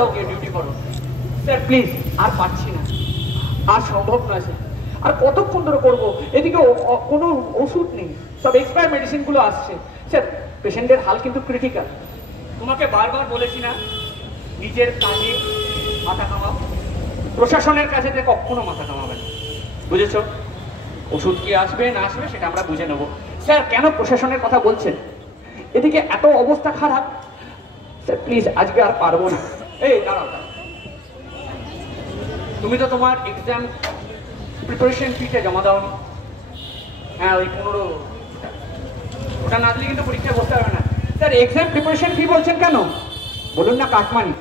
যাও গিয়ে ডিউটি করো। স্যার প্লিজ, আর পারছি না, আর সম্ভব নয় স্যার। আর কতক্ষণ ধরে করবো? এদিকে কোনো ওষুধ নেই, সব এক্সপায়ার মেডিসিনগুলো আসছে। স্যার পেশেন্টের হাল কিন্তু ক্রিটিক্যাল। তোমাকে বারবার বলেছি না নিজের কাজে মাথা কামাও, প্রশাসনের কাছে কখনো মাথা কামাবে না, বুঝেছ? ওষুধ কি আসবে না আসবে সেটা আমরা বুঝে নেবো। স্যার কেন প্রশাসনের কথা বলছেন? এদিকে এত অবস্থা খারাপ। স্যার প্লিজ, আজকে আর পারবো না। এই দাঁড়াও, তুমি তো তোমার এক্সাম প্রিপারেশন ফিটা জমা দাওনি? হ্যাঁ, ওই 15, ওটা না দিলে কিন্তু পরীক্ষা বসতে হবে না। স্যার এক্সাম প্রিপারেশন ফি বলছেন কেন? বলুন না কাটমানি।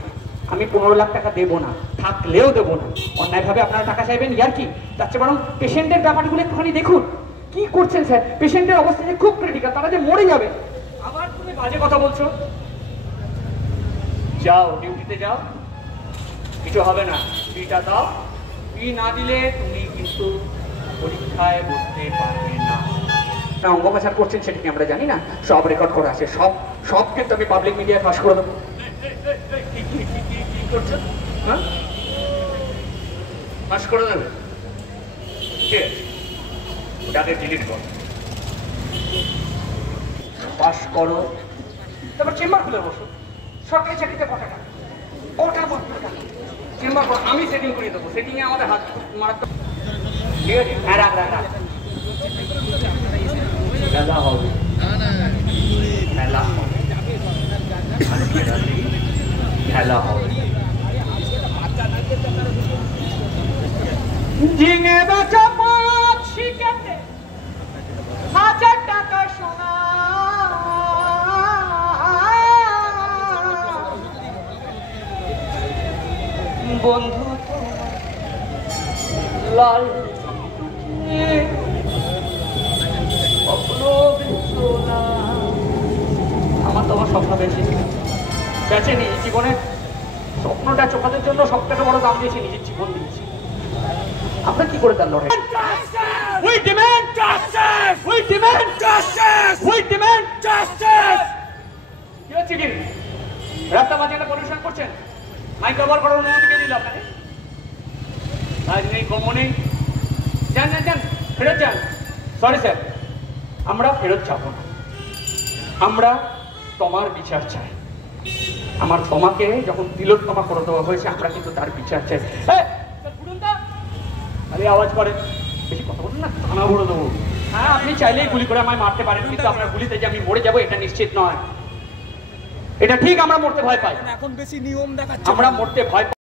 আমি 15 লাখ টাকা দেবো না, থাকলেও দেবো না। অন্যায়ভাবে আপনারা টাকা চাইবেন ইয়ার কি? তার চেয়ে বরং পেশেন্টের ব্যাপারগুলো একটুখানি দেখুন। কি করছেন স্যার? পেশেন্টের অবস্থা যে খুব ক্রিটিক্যাল, তারা যে মরে যাবে। আবার তুমি বাজে কথা বলছো। যাও ডিউটিতে যাও, কিছু হবে না, ফিটা দাও। ফি না দিলে তুমি কিন্তু পরীক্ষায় বসতে পারবে না। অঙ্গ পাচার করছেন সেটা কি আমরা জানি না? সব রেকর্ড করা আছে, সব কিন্তু আমি পাবলিক মিডিয়ায় ফাঁস করে দেবো। কি করছো? হ্যাঁ, ফাঁস করে দেবে? ঠিক আছে, ওটাকে ডিলিট করো, পাস করো, তারপর চেম্বার খুলে বসো। সরকারি চাকরিতে কটা টাকা চেম্বার করো, আমি সেটিং করিয়ে দেবো। সেটিংয়ে আমাদের হাত মারাত্মক। ঠিক আছে, হ্যাঁ রাখ। খেলা হবে, খেলা হবে। ঝিঙে বেচা মাছ শিখাতে 1000 টাকা সোনা, বন্ধু লাল আমার তো আমার স্বপ্ন বেচেনি জীবনের স্বপ্নটা চোখাদের জন্য সব থেকে বড় দাম দিয়েছি, নিজের জীবন দিয়েছি। আমরা কি করে তার লড়াই? We demand justice! We demand justice! We demand justice! কি হচ্ছে কি? রাস্তা বাজিয়ে পরিবেশন করছেন, মাইক ব্যবহার করার অনুমতি কে দিল আপনাকে? আজ নেই, কম নেই, যান ফেরত যান। সরি স্যার, আমরা ফেরত যাব না। আমরা তোমার বিচার চাই। আমার তোমাকে যখন তিলোত্তমা করে দেওয়া হয়েছে, আমরা কিন্তু তার বিচার চাই। আরে আওয়াজ করেন, বেশি কথা বলুন না, থানা ভরে দেবো। হ্যাঁ, আপনি চাইলেই গুলি করে আমায় মারতে পারেন, কিন্তু আপনার গুলিতে যে আমি মরে যাবো এটা নিশ্চিত নয়। এটা ঠিক, আমরা মরতে ভয় পাই। এখন বেশি নিয়ম দেখাচ্ছি, আমরা মরতে ভয় পাই।